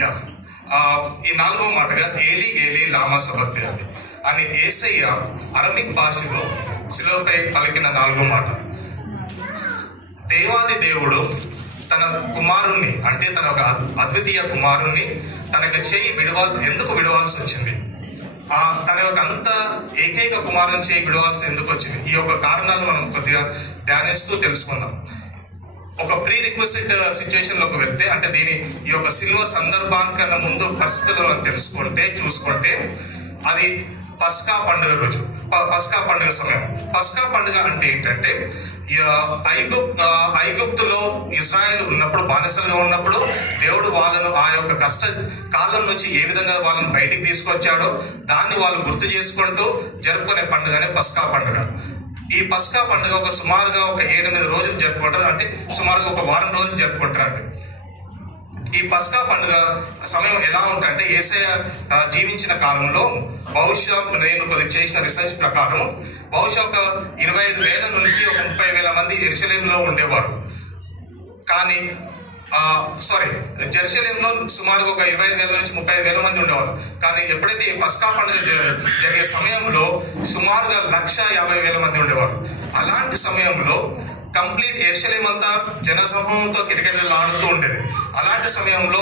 Yeah ఈ నాలుగో మాటగా ఏలి ఏలి లామా సబక్తయామి అని యేసయ్య అరమిక్ భాషలో శిలువపై పలికిన నాలుగో మాట. దేవాది దేవుడు తన కుమారుణ్ణి, అంటే తన ఒక అద్వితీయ కుమారుణ్ణి తనకు ఎందుకు విడవాల్సి వచ్చింది? తన యొక్క అంత ఏకైక కుమారుని చేయి విడవాల్సి ఎందుకు వచ్చింది? ఈ యొక్క కారణాలు మనం కొద్దిగా ధ్యానిస్తూ తెలుసుకుందాం. ఒక ప్రీ రిక్వెసిట్ సిచ్యువేషన్ లోకి వెళ్తే, అంటే ఈ యొక్క సిల్వ సందర్భానికన్నా ముందు పరిస్థితులను చూసుకుంటే అది పస్కా పండుగ రోజు, పస్కా పండుగ సమయం. పస్కా పండుగ అంటే ఏంటంటే, ఐగుప్తులో ఇజ్రాయెల్ ఉన్నప్పుడు, బానిసలుగా ఉన్నప్పుడు దేవుడు వాళ్ళను ఆ యొక్క కష్ట కాలం నుంచి ఏ విధంగా వాళ్ళని బయటికి తీసుకొచ్చాడో దాన్ని వాళ్ళు గుర్తు చేసుకుంటూ జరుపుకునే పండుగనే పస్కా పండుగ. ఈ పస్కా పండుగ సుమారుగా 7-8 రోజులు జరుపుకుంటారు, అంటే సుమారుగా 1 వారం రోజులు జరుపుకుంటారండి. ఈ పస్కా పండుగ సమయం ఎలా ఉంటుందంటే, యేసయ్య జీవించిన కాలంలో బహుశా నేను చేసిన రీసెర్చ్ ప్రకారం బహుశా 25,000 నుంచి 30,000 మంది యెరూషలేములో ఉండేవారు. కానీ జెరూసలేంలో సుమారుగా 25,000 నుంచి 30,000 మంది ఉండేవారు. కానీ ఎప్పుడైతే ఈ పస్కా పండుగ జరిగే సమయంలో సుమారుగా 150,000 మంది ఉండేవారు. అలాంటి సమయంలో కంప్లీట్ యెరూషలేం అంతా జనసమూహంతో కిటకిటలాడుతూ ఉండేది. అలాంటి సమయంలో